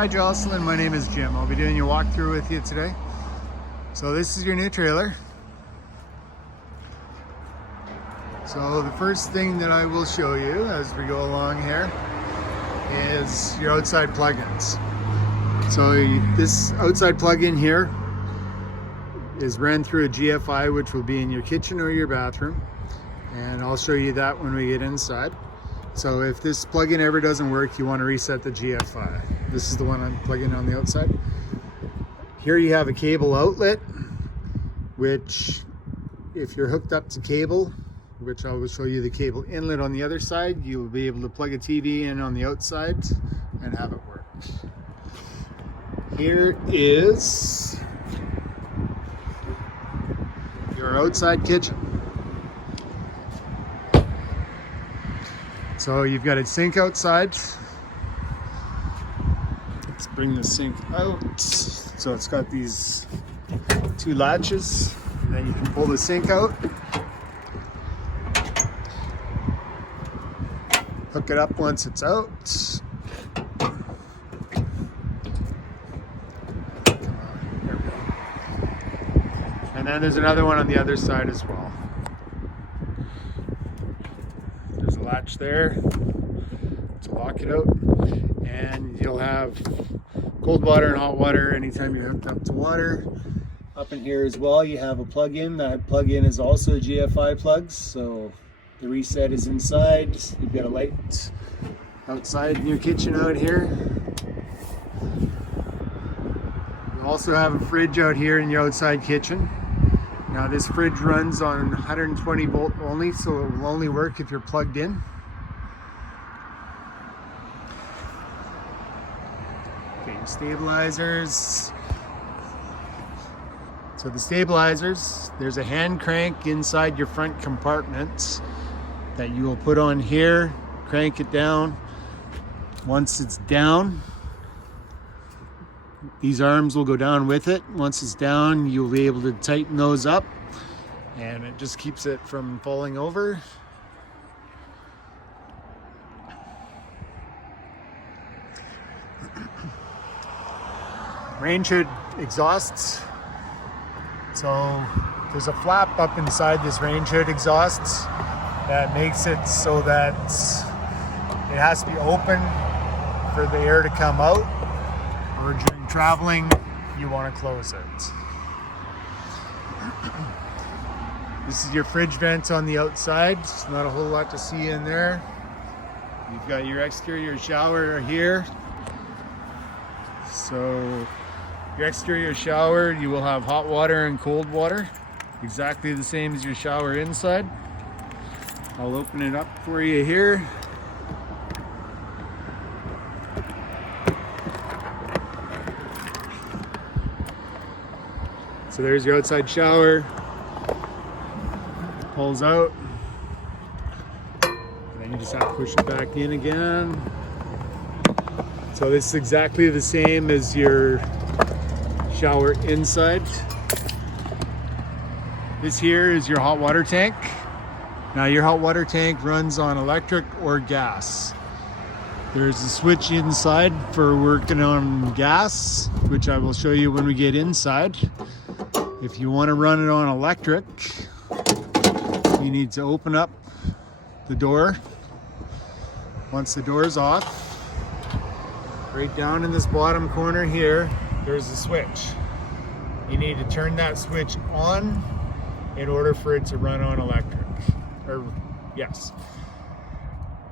Hi Jocelyn, my name is Jim. I'll be doing your walkthrough with you today. So this is your new trailer. So the first thing that I will show you as we go along here is your outside plugins. So this outside plug-in here is ran through a GFI, which will be in your kitchen or your bathroom. And I'll show you that when we get inside. So if this plug-in ever doesn't work, you want to reset the GFI. This is the one I'm plugging on the outside. Here you have a cable outlet, which if you're hooked up to cable, which I will show you the cable inlet on the other side, you'll be able to plug a TV in on the outside and have it work. Here is your outside kitchen. So you've got a sink outside. Let's bring the sink out. So it's got these two latches, and then you can pull the sink out, hook it up once it's out. And then there's another one on the other side as well. There's a latch there to lock it out, and you'll have cold water and hot water anytime you're hooked up to water. Up in here as well, you have a plug-in. That plug-in is also a GFI plug, so the reset is inside. You've got a light outside in your kitchen out here. You also have a fridge out here in your outside kitchen. Now this fridge runs on 120 volt only, so it will only work if you're plugged in. Okay, your stabilizers. So the stabilizers, there's a hand crank inside your front compartment that you will put on here, crank it down. Once it's down, these arms will go down with it. Once it's down, you'll be able to tighten those up, and it just keeps it from falling over. Range hood exhausts. So there's a flap up inside this range hood exhaust that makes it so that it has to be open for the air to come out, or during traveling you want to close it. This is your fridge vent on the outside. There's not a whole lot to see in there. You've got your exterior shower here. So your exterior shower, you will have hot water and cold water, exactly the same as your shower inside. I'll open it up for you here. So there's your outside shower. Pulls out. And then you just have to push it back in again. So this is exactly the same as your shower inside. This here is your hot water tank. Now your hot water tank runs on electric or gas. There's a switch inside for working on gas, which I will show you when we get inside. If you want to run it on electric, you need to open up the door. Once the door is off, right down in this bottom corner here, there's a switch. You need to turn that switch on in order for it to run on electric. Yes.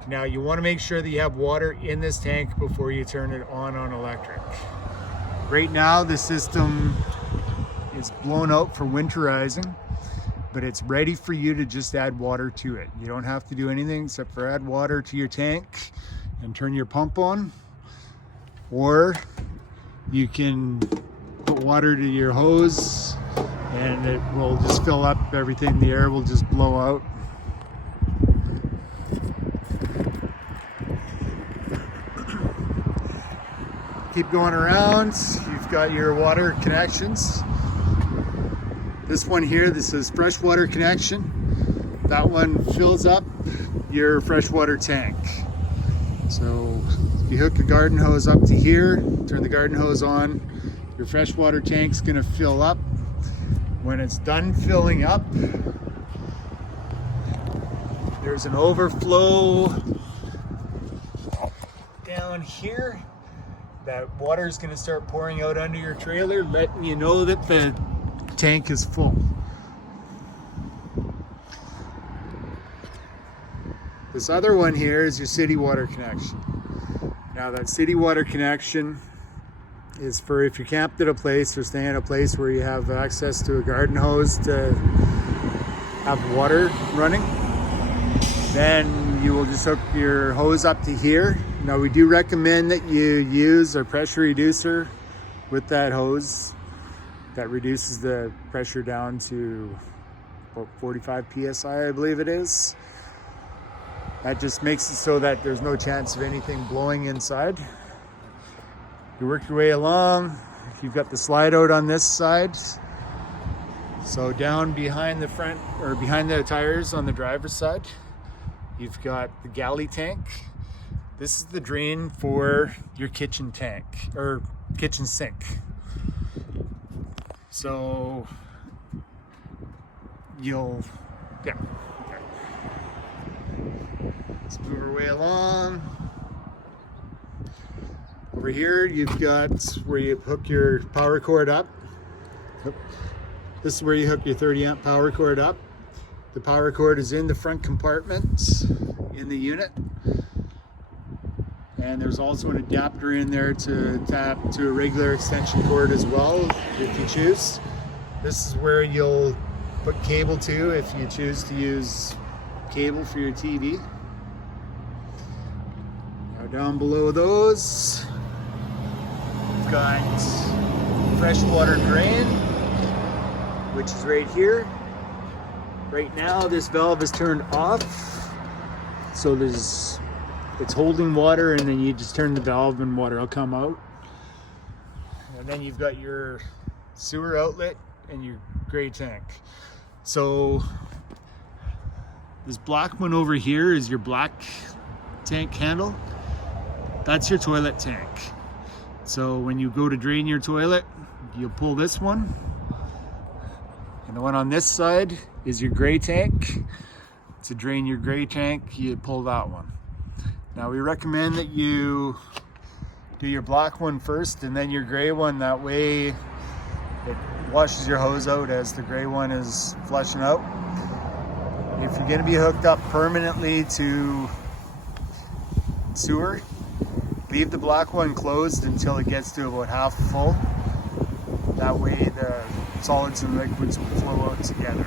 Now you want to make sure that you have water in this tank before you turn it on electric. Right now the system is blown out for winterizing, but it's ready for you to just add water to it. You don't have to do anything except for add water to your tank and turn your pump on, or you can put water to your hose and it will just fill up everything. The air will just blow out. Keep going around. You've got your water connections. This one here, this is freshwater connection. That one fills up your freshwater tank. So if you hook a garden hose up to here, turn the garden hose on, your freshwater tank's gonna fill up. When it's done filling up, there's an overflow down here. That water is going to start pouring out under your trailer, letting you know that the tank is full. This other one here is your city water connection. Now that city water connection is for if you're camped at a place or staying at a place where you have access to a garden hose to have water running, then you will just hook your hose up to here. Now we do recommend that you use a pressure reducer with that hose that reduces the pressure down to about 45 psi, I believe it is. That just makes it so that there's no chance of anything blowing inside. You work your way along. You've got the slide out on this side. So down behind the front, or behind the tires on the driver's side, you've got the galley tank. This is the drain for your kitchen tank, or kitchen sink. So you'll, yeah. Okay. Let's move our way along. Over here, you've got where you hook your power cord up. This is where you hook your 30 amp power cord up. The power cord is in the front compartment in the unit. And there's also an adapter in there to tap to a regular extension cord as well, if you choose. This is where you'll put cable to if you choose to use cable for your TV. Now down below those, we've got freshwater drain, which is right here. Right now, this valve is turned off, so it's holding water, and then you just turn the valve and water will come out. And then you've got your sewer outlet and your gray tank. So this black one over here is your black tank handle. That's your toilet tank. So when you go to drain your toilet, you'll pull this one. And the one on this side is your gray tank. To drain your gray tank, you pull that one. Now we recommend that you do your black one first and then your gray one. That way it washes your hose out as the gray one is flushing out. If you're going to be hooked up permanently to sewer, leave the black one closed until it gets to about half full. That way the solids and liquids will flow out together.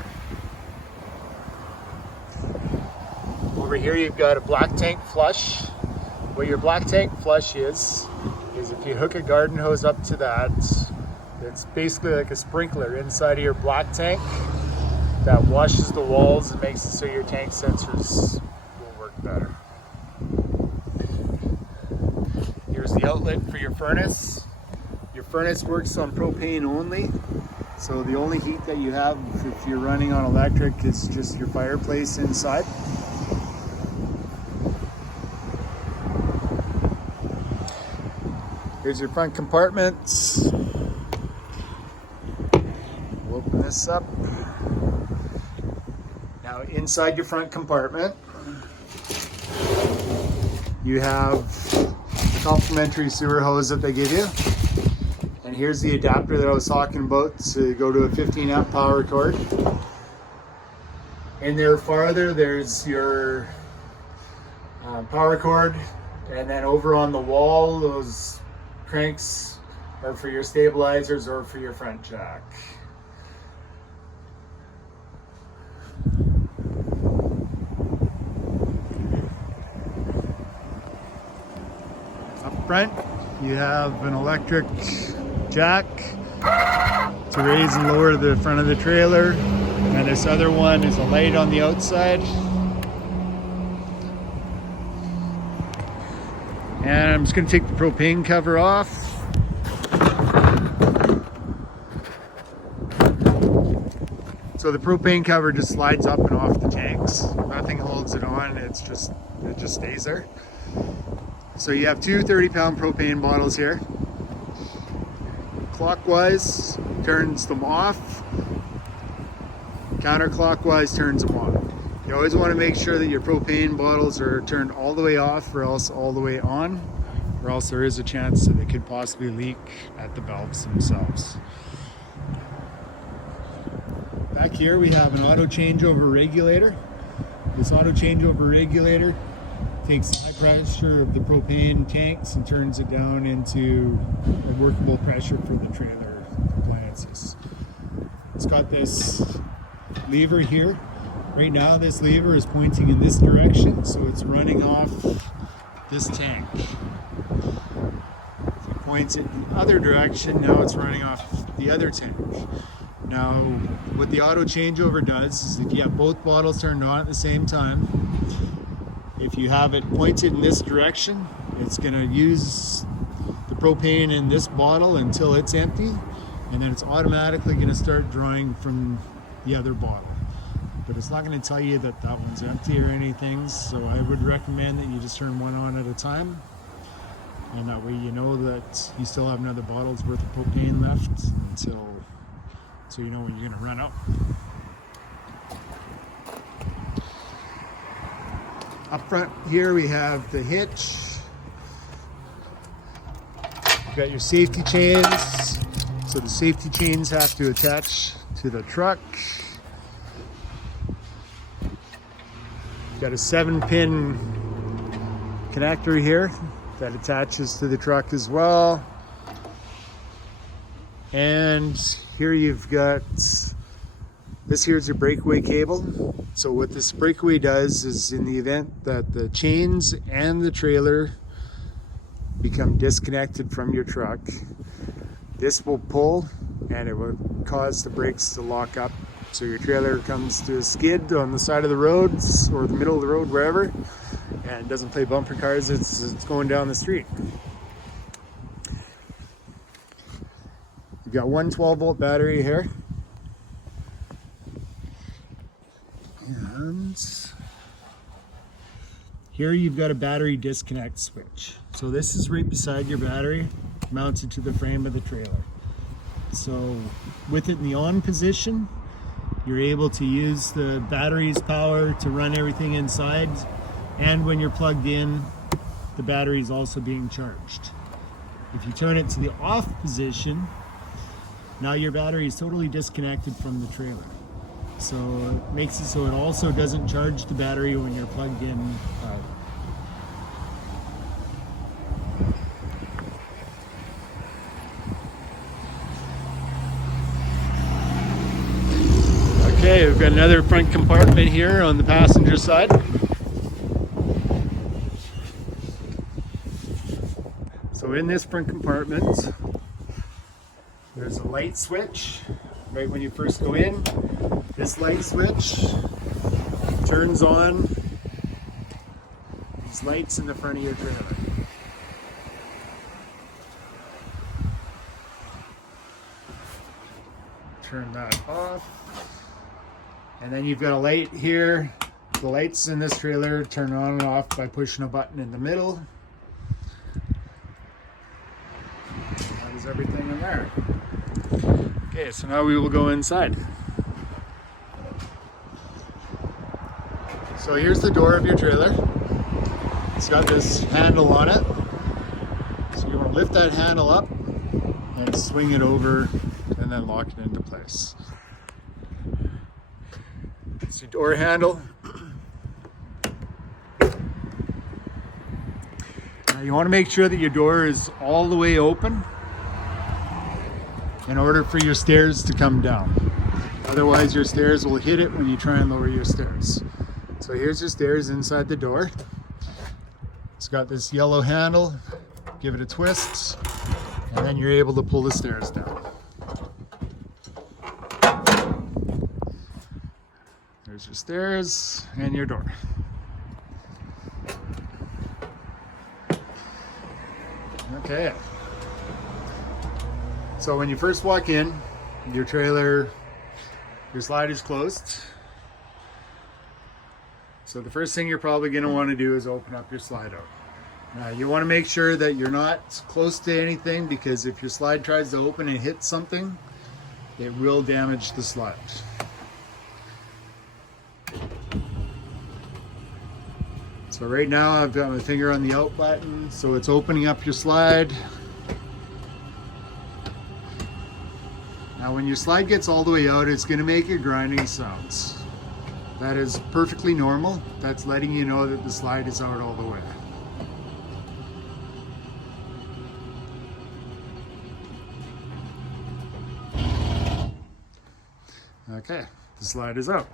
Over here you've got a black tank flush. What your black tank flush is if you hook a garden hose up to that, it's basically like a sprinkler inside of your black tank that washes the walls and makes it so your tank sensors will work better. Here's the outlet for your furnace. Your furnace works on propane only, so the only heat that you have if you're running on electric is just your fireplace inside. Here's your front compartments. We'll open this up. Now inside your front compartment, you have the complimentary sewer hose that they give you. And here's the adapter that I was talking about to go to a 15 amp power cord. In there farther, there's your power cord. And then over on the wall, those cranks are for your stabilizers or for your front jack. Up front, you have an electric jack to raise and lower the front of the trailer. And this other one is a light on the outside. And I'm just going to take the propane cover off. So the propane cover just slides up and off the tanks. Nothing holds it on, it just stays there. So you have two 30-pound propane bottles here. Clockwise turns them off. Counterclockwise turns them on. You always want to make sure that your propane bottles are turned all the way off or else all the way on, or else there is a chance that they could possibly leak at the valves themselves. Back here we have an auto changeover regulator. This auto changeover regulator takes the high pressure of the propane tanks and turns it down into a workable pressure for the trailer appliances. It's got this lever here. Right now this lever is pointing in this direction, so it's running off this tank. If it points it in the other direction, now it's running off the other tank. Now, what the auto changeover does is if you have both bottles turned on at the same time, if you have it pointed in this direction, it's going to use the propane in this bottle until it's empty, and then it's automatically going to start drawing from the other bottle. But it's not going to tell you that that one's empty or anything, so I would recommend that you just turn one on at a time, and that way you know that you still have another bottle's worth of propane left so you know when you're going to run out. Up front here we have the hitch. You've got your safety chains. So the safety chains have to attach to the truck. You've got a 7-pin connector here that attaches to the truck as well. And here you've got, this here's your breakaway cable. So what this breakaway does is, in the event that the chains and the trailer become disconnected from your truck, this will pull and it will cause the brakes to lock up. So your trailer comes to a skid on the side of the roads or the middle of the road, wherever, and doesn't play bumper cars, it's going down the street. You've got one 12-volt battery here. And here you've got a battery disconnect switch. So this is right beside your battery, mounted to the frame of the trailer. So with it in the on position, you're able to use the battery's power to run everything inside, and when you're plugged in, the battery is also being charged. If you turn it to the off position, now your battery is totally disconnected from the trailer. So it makes it so it also doesn't charge the battery when you're plugged in. Okay, we've got another front compartment here on the passenger side. So in this front compartment, there's a light switch right when you first go in. This light switch turns on these lights in the front of your trailer. Turn that off. And then you've got a light here. The lights in this trailer turn on and off by pushing a button in the middle. That is everything in there. Okay, so now we will go inside. So here's the door of your trailer. It's got this handle on it. So you want to lift that handle up and swing it over and then lock it into place. It's your door handle. Now you want to make sure that your door is all the way open in order for your stairs to come down. Otherwise your stairs will hit it when you try and lower your stairs. So here's your stairs inside the door. It's got this yellow handle. Give it a twist and then you're able to pull the stairs down. There's your stairs and your door. Okay. So when you first walk in, your trailer, your slide is closed. So the first thing you're probably going to want to do is open up your slide out. Now you want to make sure that you're not close to anything, because if your slide tries to open and hit something, it will damage the slide. So right now I've got my finger on the out button, so it's opening up your slide. Now when your slide gets all the way out, it's going to make a grinding sounds. That is perfectly normal. That's letting you know that the slide is out all the way. Okay, the slide is out.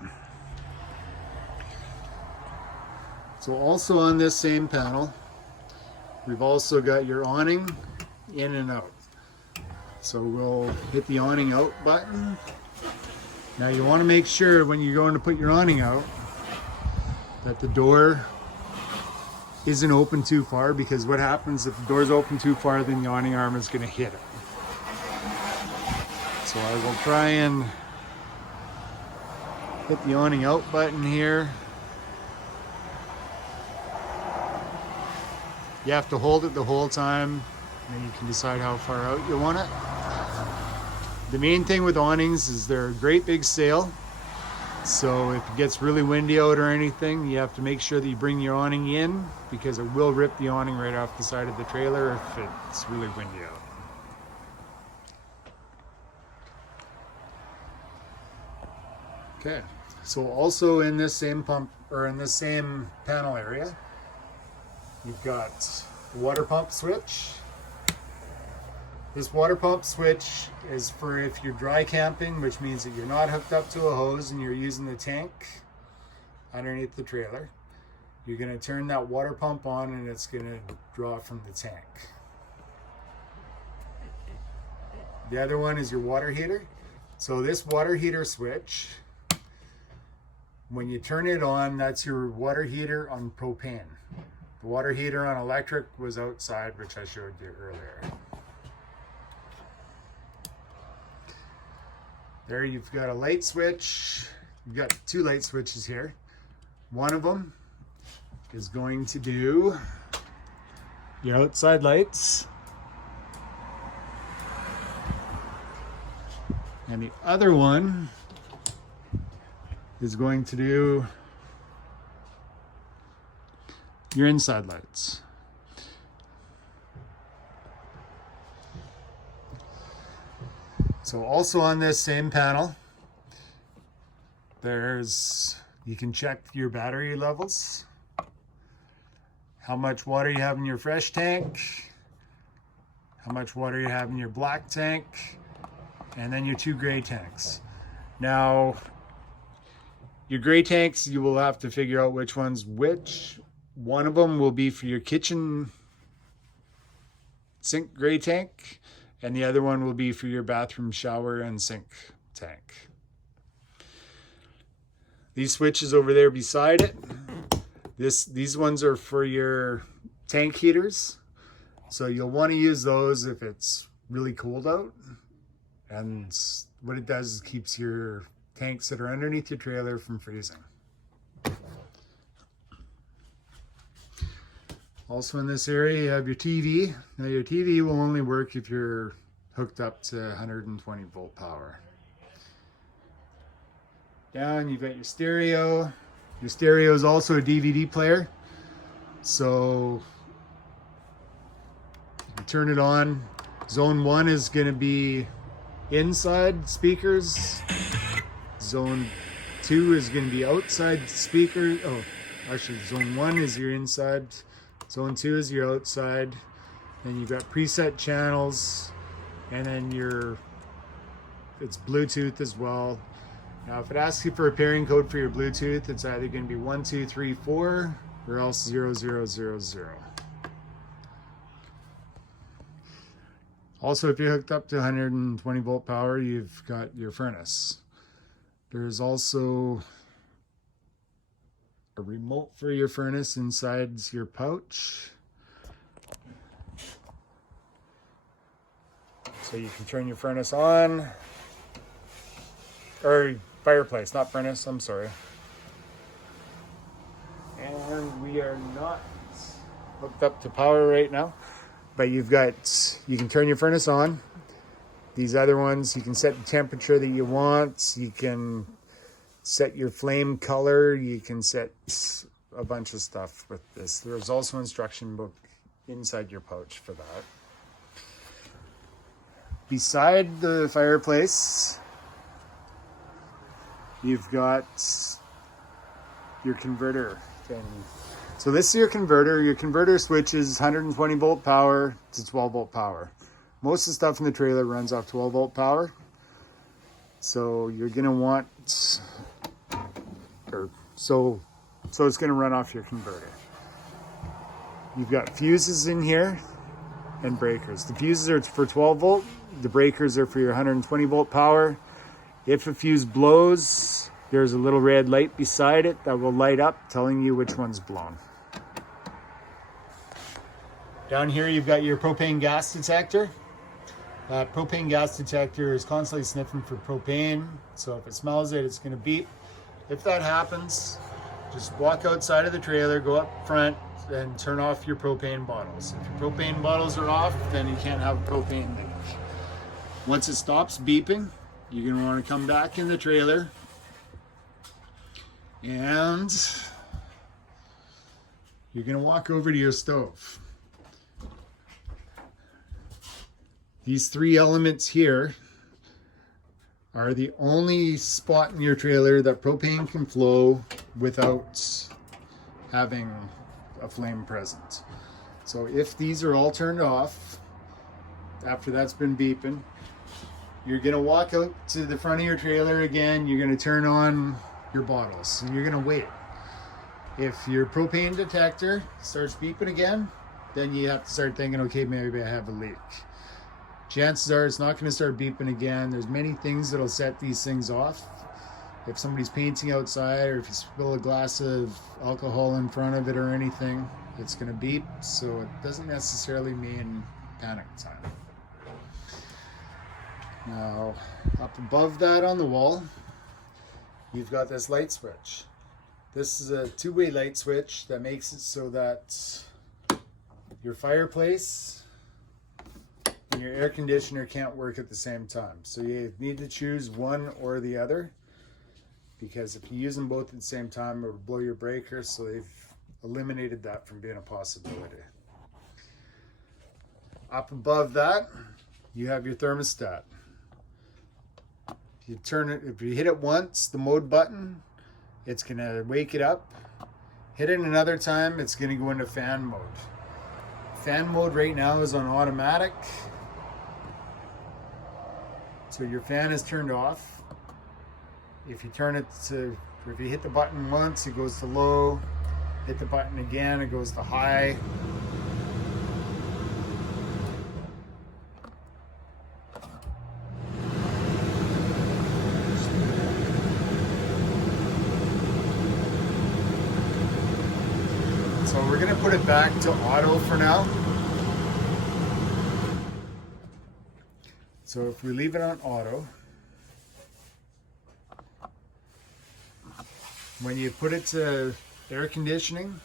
So also on this same panel, we've also got your awning in and out. So we'll hit the awning out button. Now you want to make sure when you're going to put your awning out that the door isn't open too far, because what happens if the door's open too far, then the awning arm is going to hit it. So I will try and hit the awning out button here. You have to hold it the whole time, and then you can decide how far out you want it. The main thing with awnings is they're a great big sail. So if it gets really windy out or anything, you have to make sure that you bring your awning in, because it will rip the awning right off the side of the trailer if it's really windy out. Okay, so also in this same pump, or in this same panel area, you've got the water pump switch. This water pump switch is for if you're dry camping, which means that you're not hooked up to a hose and you're using the tank underneath the trailer. You're going to turn that water pump on and it's going to draw from the tank. The other one is your water heater. So this water heater switch, when you turn it on, that's your water heater on propane. The water heater on electric was outside, which I showed you earlier. There you've got a light switch. You've got two light switches here. One of them is going to do your outside lights. And the other one is going to do your inside lights. So also on this same panel, you can check your battery levels, how much water you have in your fresh tank, how much water you have in your black tank, and then your two gray tanks. Now, your gray tanks, you will have to figure out which one's which. One of them will be for your kitchen sink gray tank, and the other one will be for your bathroom shower and sink tank. These switches over there beside it, these ones are for your tank heaters. So you'll want to use those if it's really cold out. And what it does is keeps your tanks that are underneath your trailer from freezing. Also in this area you have your TV. Now your TV will only work if you're hooked up to 120 volt power. Down you've got your stereo. Your stereo is also a DVD player. So you turn it on. Zone 1 is going to be inside speakers. Zone 2 is going to be outside speakers. Oh, actually Zone 1 is your inside. Zone 2 is your outside. Then you've got preset channels, and then it's Bluetooth as well. Now if it asks you for a pairing code for your Bluetooth, it's either going to be 1234 or else 0000. Also, if you're hooked up to 120 volt power, you've got your furnace. There's also a remote for your furnace inside your pouch. So you can turn your furnace on, or fireplace, not furnace, I'm sorry. And we are not hooked up to power right now. But you can turn your furnace on. These other ones, you can set the temperature that you want. You can set your flame color. You can set a bunch of stuff with this. There's also an instruction book inside your pouch for that. Beside the fireplace, you've got your converter thing. So this is your converter. Your converter switches 120 volt power to 12 volt power. Most of the stuff in the trailer runs off 12 volt power. So you're gonna want, so it's gonna run off your converter. You've got fuses in here and breakers. The fuses are for 12 volt. The breakers are for your 120 volt power. If a fuse blows, there's a little red light beside it that will light up telling you which one's blown. Down here you've got your propane gas detector. That propane gas detector is constantly sniffing for propane, so if it smells it, it's going to beep. If that happens, just walk outside of the trailer, go up front, and turn off your propane bottles. If your propane bottles are off, then you can't have propane leak. Once it stops beeping, you're going to want to come back in the trailer and you're going to walk over to your stove. These three elements here are the only spot in your trailer that propane can flow without having a flame present. So if these are all turned off, after that's been beeping, you're gonna walk out to the front of your trailer again, you're gonna turn on your bottles, and you're gonna wait. If your propane detector starts beeping again, then you have to start thinking, okay, maybe I have a leak. Chances are it's not going to start beeping again. There's many things that'll set these things off. If somebody's painting outside, or if you spill a glass of alcohol in front of it or anything, it's going to beep. So it doesn't necessarily mean panic time. Now, up above that on the wall, you've got this light switch. This is a two-way light switch that makes it so that your fireplace and your air conditioner can't work at the same time. So you need to choose one or the other, because if you use them both at the same time, it will blow your breaker. So they've eliminated that from being a possibility. Up above that, you have your thermostat. If you turn it, if you hit it once, the mode button, it's gonna wake it up. Hit it another time, it's gonna go into fan mode. Fan mode right now is on automatic. So your fan is turned off. If you turn it to, or if you hit the button once, it goes to low. Hit the button again, it goes to high. So we're gonna put it back to auto for now. So if we leave it on auto, when you put it to air conditioning,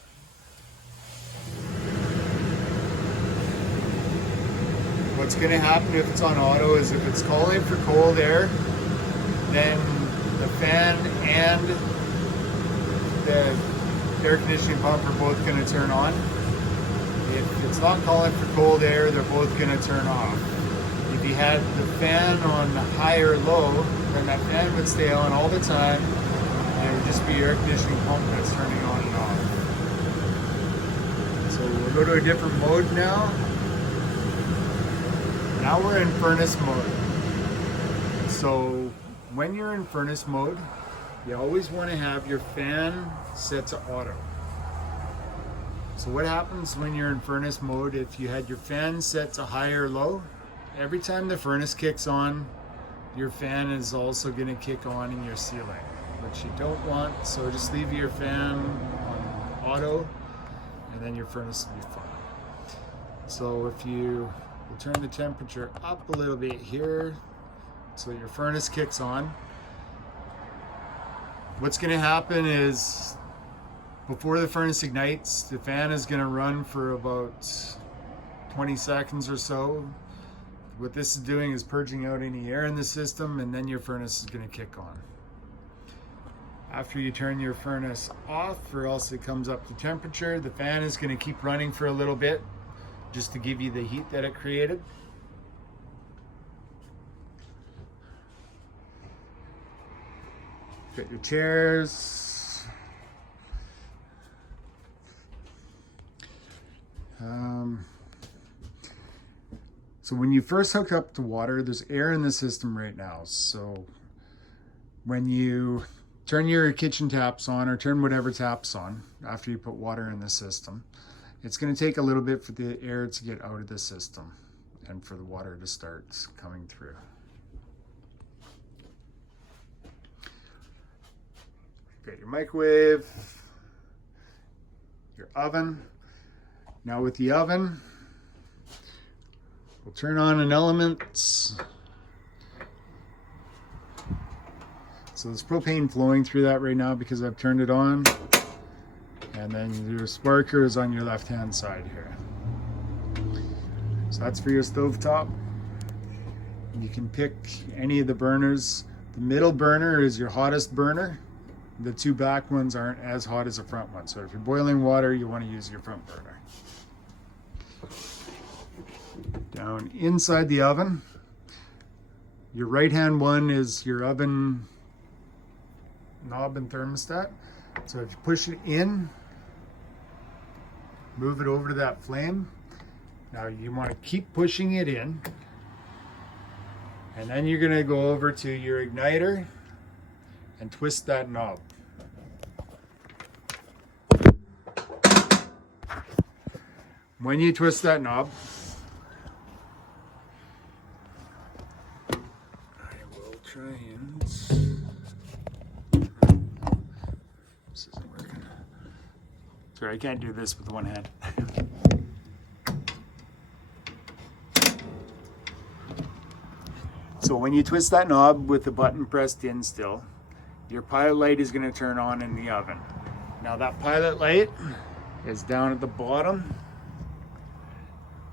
what's going to happen if it's on auto is if it's calling for cold air, then the fan and the air conditioning pump are both going to turn on. If it's not calling for cold air, they're both going to turn off. If you had the fan on high or low, then that fan would stay on all the time, and it would just be your air conditioning pump that's turning on and off. So we'll go to a different mode now. Now we're in furnace mode. So when you're in furnace mode, you always want to have your fan set to auto. So what happens when you're in furnace mode, if you had your fan set to high or low, every time the furnace kicks on, your fan is also going to kick on in your ceiling, which you don't want. So just leave your fan on auto, and then your furnace will be fine. So if you will turn the temperature up a little bit here, so your furnace kicks on, what's going to happen is Before the furnace ignites, the fan is going to run for about 20 seconds or so. What this is doing is purging out any air in the system, and then your furnace is going to kick on. After you turn your furnace off, or else it comes up to temperature, the fan is going to keep running for a little bit just to give you the heat that it created. Fit your chairs. So when you first hook up to water, there's air in the system right now. So when you turn your kitchen taps on, or turn whatever taps on after you put water in the system, it's going to take a little bit for the air to get out of the system and for the water to start coming through. Got your microwave, your oven. Now with the oven, we'll turn on an element. So there's propane flowing through that right now because I've turned it on. And then your sparker is on your left-hand side here. So that's for your stovetop. You can pick any of the burners. The middle burner is your hottest burner. The two back ones aren't as hot as the front one. So if you're boiling water, you want to use your front burner. Down inside the oven, your right-hand one is your oven knob and thermostat. So if you push it in, move it over to that flame. Now you want to keep pushing it in, and then you're going to go over to your igniter and twist that knob. When you twist that knob, I will try and... This isn't working. Sorry, I can't do this with one hand. So when you twist that knob with the button pressed in still, your pilot light is going to turn on in the oven. Now that pilot light is down at the bottom,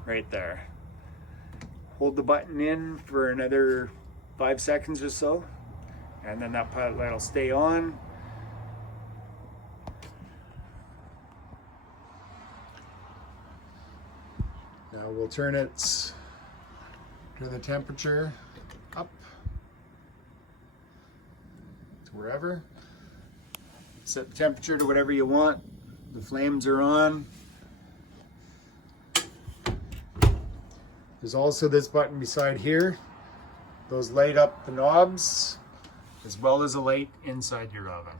right there. Hold the button in for another 5 seconds or so, and then that pilot light will stay on. Now we'll turn the temperature up to wherever. Set the temperature to whatever you want. The flames are on. There's also this button beside here. Those light up the knobs as well as a light inside your oven.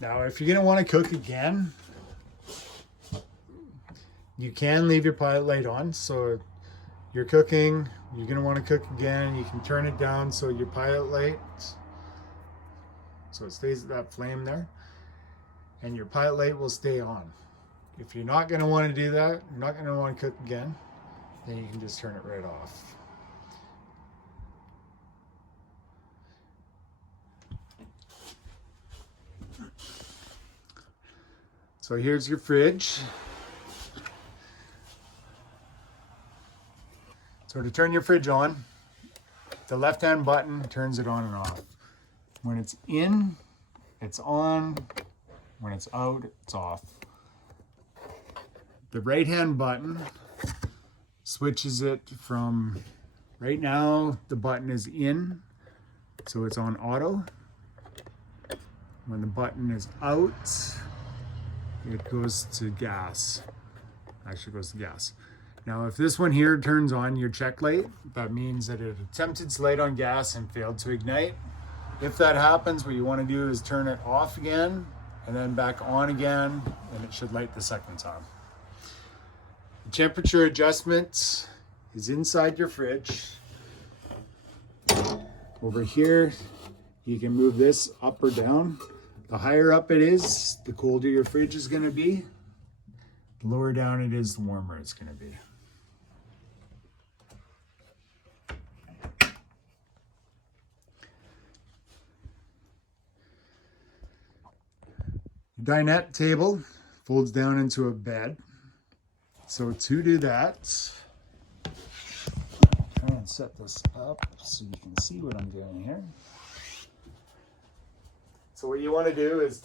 Now if you're going to want to cook again, you can leave your pilot light on. So you're cooking, you're going to want to cook again, you can turn it down so your pilot light, so it stays at that flame there, and your pilot light will stay on. If you're not going to want to do that, you're not going to want to cook again, then you can just turn it right off. So here's your fridge. So to turn your fridge on, the left-hand button turns it on and off. When it's in, it's on. When it's out, it's off. The right-hand button switches it from, right now the button is in, so it's on auto. When the button is out, it goes to gas. Actually goes to gas. Now if this one here turns on your check light, that means that it attempted to light on gas and failed to ignite. If that happens, what you want to do is turn it off again and then back on again, and it should light the second time. The temperature adjustment is inside your fridge. Over here, you can move this up or down. The higher up it is, the colder your fridge is going to be. The lower down it is, the warmer it's going to be. dinette table folds down into a bed. So to do that, try and set this up so you can see what I'm doing here. So what you want to do is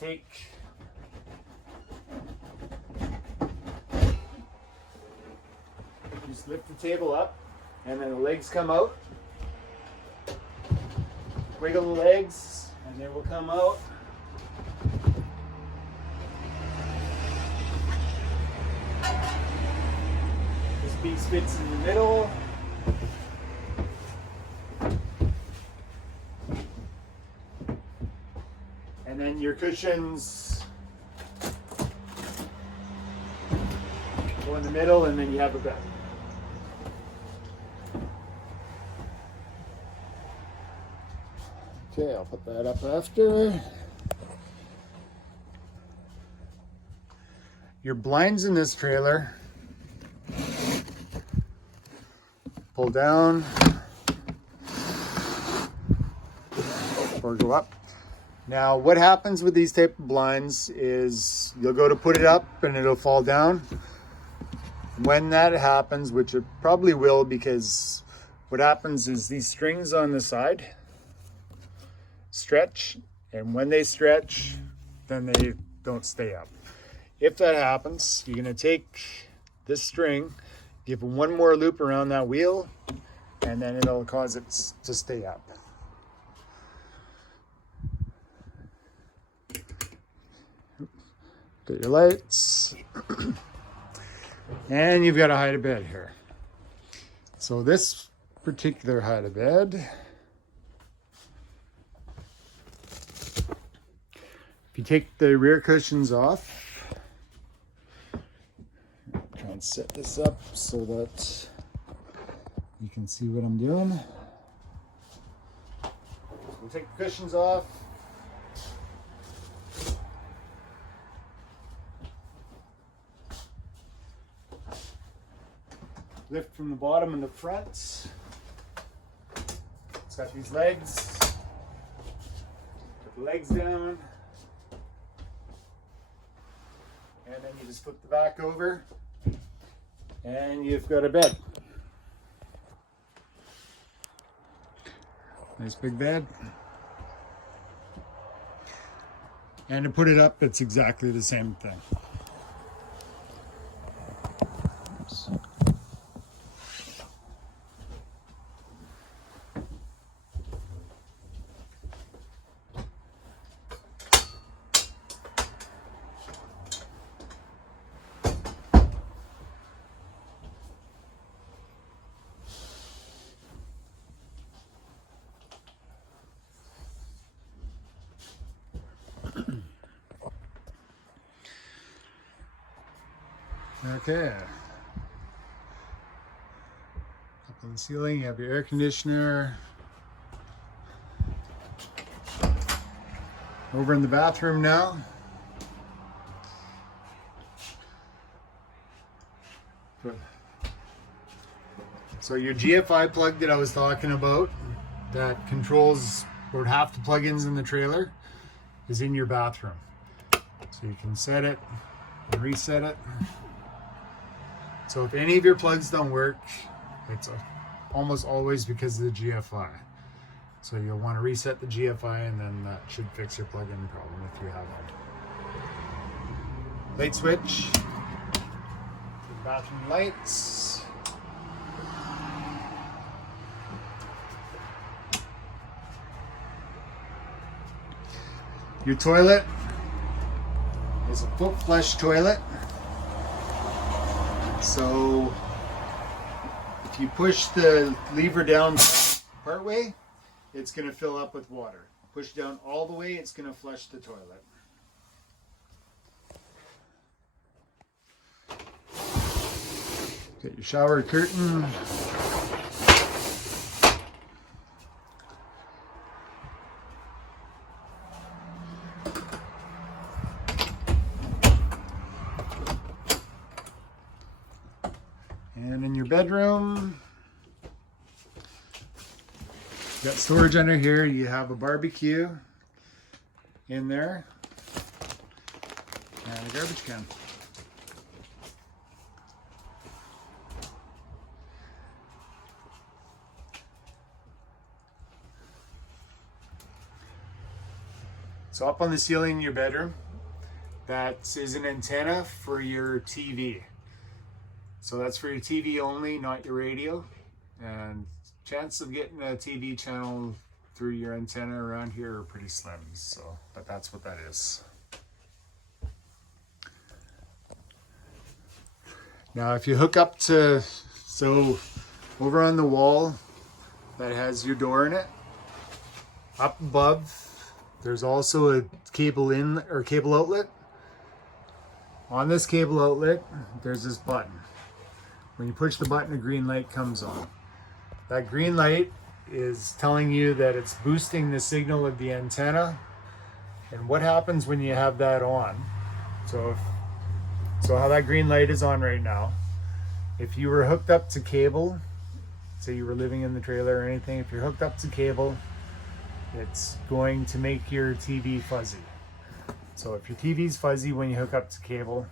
just lift the table up, and then the legs come out. Wiggle the legs, and they will come out. This piece fits in the middle. And then your cushions go in the middle, and then you have a bed. Okay, I'll put that up after. Your blinds in this trailer pull down or go up. Now, what happens with these type of blinds is you'll go to put it up and it'll fall down. When that happens, which it probably will, because what happens is these strings on the side stretch, and when they stretch, then they don't stay up. If that happens, you're going to take this string, give it one more loop around that wheel, and then it'll cause it to stay up. Got your lights. And you've got a hide a bed here. So this particular hide a bed, if you take the rear cushions off, try and set this up so that you can see what I'm doing. So we'll take the cushions off. Lift from the bottom and the front. It's got these legs. Put the legs down. And then you just flip the back over. And you've got a bed. Nice big bed. And to put it up, it's exactly the same thing. Oops. Okay. Up on the ceiling, you have your air conditioner. Over in the bathroom now. So your GFI plug that I was talking about, that controls about half the plugins in the trailer, is in your bathroom. So you can set it and reset it. So if any of your plugs don't work, it's almost always because of the GFI. So you'll want to reset the GFI, and then that should fix your plug-in problem if you have it. Light switch, bathroom lights. Your toilet is a foot flush toilet. So if you push the lever down part way, it's going to fill up with water. Push down all the way, it's going to flush the toilet. Get your shower curtain. And in your bedroom, you got storage under here. You have a barbecue in there. and a garbage can. So up on the ceiling in your bedroom, that is an antenna for your TV. So that's for your TV only, not your radio. And chance of getting a TV channel through your antenna around here are pretty slim. So, but that's what that is. Now, if you hook up to, so over on the wall that has your door in it, up above, there's also a cable in or cable outlet. On this cable outlet, there's this button. When you push the button, a green light comes on. That green light is telling you that it's boosting the signal of the antenna. And what happens when you have that on? So how that green light is on right now, if you were hooked up to cable, say you were living in the trailer or anything, if you're hooked up to cable, it's going to make your TV fuzzy. So if your TV's fuzzy when you hook up to cable,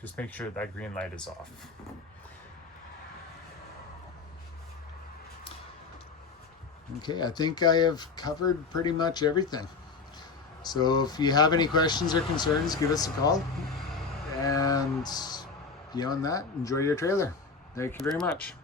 just make sure that green light is off. Okay, I think I have covered pretty much everything. So if you have any questions or concerns, give us a call. And beyond that, enjoy your trailer. Thank you very much.